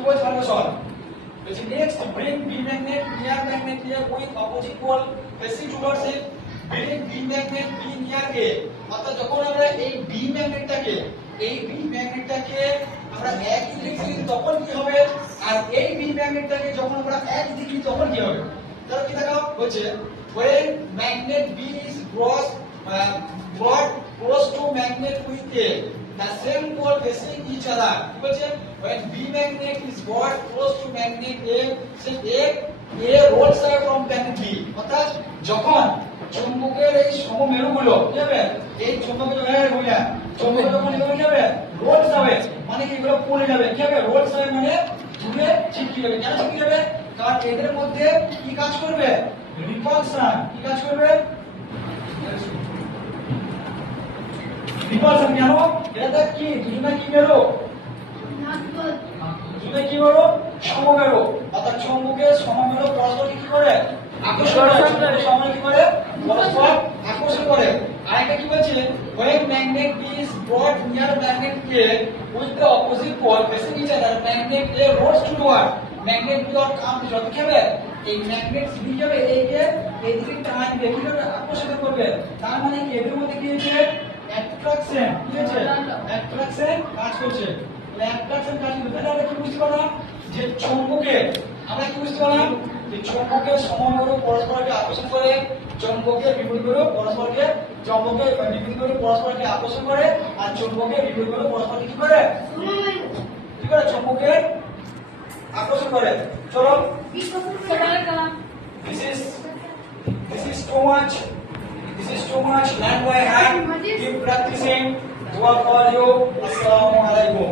কি বলছে ভালো শোন বলছে next bring B magnet near magnet A with opposite pole facing towards it bring B magnet B near A অর্থাৎ যখন আমরা এই বি ম্যাগনেটটাকে আমরা এক দিকে লিখি তখন কি হবে আর এই বি ম্যাগনেটটাকে যখন আমরা এক দিকে তখন কি হবে তাহলে কি দেখাও বলছে when magnet B is brought close to magnet with A the same pole facing each other কি বলছে when B magnet is brought close to magnet A say A rolls away from magnet B অর্থাৎ যখন চুম্বকের এই সমমেরুগুলো কি হবে এই চুম্বকের চুম্বক যখন এভাবে কি হবে রোলস হবে মানে কি এগুলো পড়ে যাবে কি হবে রোলস হবে মানে দূরে ছিটকে যাবে কেন ছিটকে যাবে কারণ এদের মধ্যে কি কাজ করবে রিপালশন কি কাজ করবে রিপালশন কেন এটা কি দুজনে কি বেরো দুজনে কি বেরো সমবেরো অর্থাৎ চুম্বকের সমবেরো পরস্পর কি করে আকর্ষণ করে সমবেরো কি করে পরস্পর আকর্ষণ করে আরেকটা কি বলছে when magnet B is brought near magnet A with the opposite pole facing each other magnet A rolls toward magnet B or comes যত হবে এই ম্যাগনেট বি যাবে এইকে এইদিকে টানবে কি করে আকর্ষণ করবে তার মানে কি এদের মধ্যে কি হচ্ছে অ্যাট্রাকশন কি হচ্ছে অ্যাট্রাকশন কাজ করছে অ্যাট্রাকশন কাজ করছে তাহলে আমরা কি বুঝতে পারলাম যে চুম্বকে আমরা কি বুঝতে পারলাম যে চুম্বকের সমমেরু পরস্পরকে আকর্ষণ করে চুম্বকের বিপরীতমেরু পরস্পরকে আকর্ষণ করে আর চুম্বকের বিপরীতমেরু পরস্পরকে কি করে চুম্বকের আকর্ষণ করে চলো this is too much learn by hand keep practicing dua for you assalamu alaikum